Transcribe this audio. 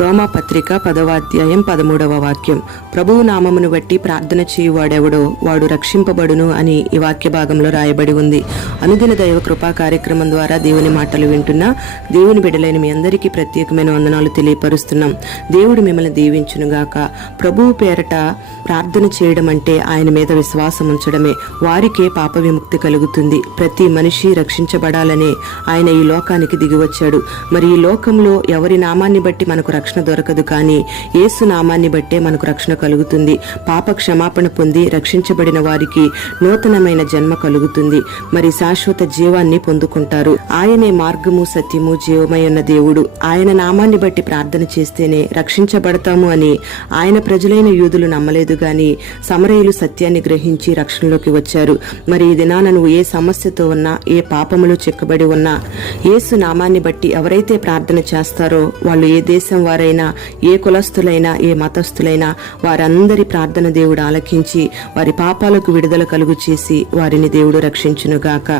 రోమాపత్రిక 10వ అధ్యాయం 13వ వాక్యం. ప్రభువు నామమును బట్టి ప్రార్థన చేయువాడెవడో వాడు రక్షింపబడును అని ఈ వాక్య భాగంలో రాయబడి ఉంది. అనుదిన దైవ కృపా కార్యక్రమం ద్వారా దేవుని మాటలు వింటున్నా దేవుని బిడ్డలైన మీ అందరికీ ప్రత్యేకమైన వందనాలు తెలియపరుస్తున్నాం. దేవుడు మిమ్మల్ని దీవించునుగాక. ప్రభువు పేరట ప్రార్థన చేయడం అంటే ఆయన మీద విశ్వాసం ఉంచడమే. వారికే పాప విముక్తి కలుగుతుంది. ప్రతి మనిషి రక్షించబడాలనే ఆయన ఈ లోకానికి దిగివచ్చాడు. మరి ఈ లోకంలో ఎవరి నామాన్ని బట్టి మనకు రక్షణ దొరకదు, కానీ యేసు నామాన్ని బట్టే మనకు రక్షణ కలుగుతుంది. పాప క్షమాపణ పొంది రక్షించబడిన వారికి నూతనమైన జన్మ కలుగుతుంది. మరి శాశ్వత జీవాన్ని పొందుకుంటారు. ఆయనే మార్గము, సత్యము, జీవమై ఉన్న దేవుడు. ఆయన నామాన్ని బట్టి ప్రార్థన చేస్తేనే రక్షించబడతాము అని ఆయన ప్రజలైన యూదులు నమ్మలేదు, గాని సమరయులు సత్యాన్ని గ్రహించి రక్షణలోకి వచ్చారు. మరి ఈ దినాన నువ్వు ఏ సమస్యతో ఉన్నా, ఏ పాపములో చిక్కబడి ఉన్నా, యేసు నామాన్ని బట్టి ఎవరైతే ప్రార్థన చేస్తారో వాళ్ళు ఏ దేశం వారైనా, ఏ కులస్తులైనా, ఏ మతస్థులైనా వారందరి ప్రార్థన దేవుడు ఆలకించి వారి పాపాలకు విడుదల కలుగు చేసి వారిని దేవుడు రక్షించునుగాక.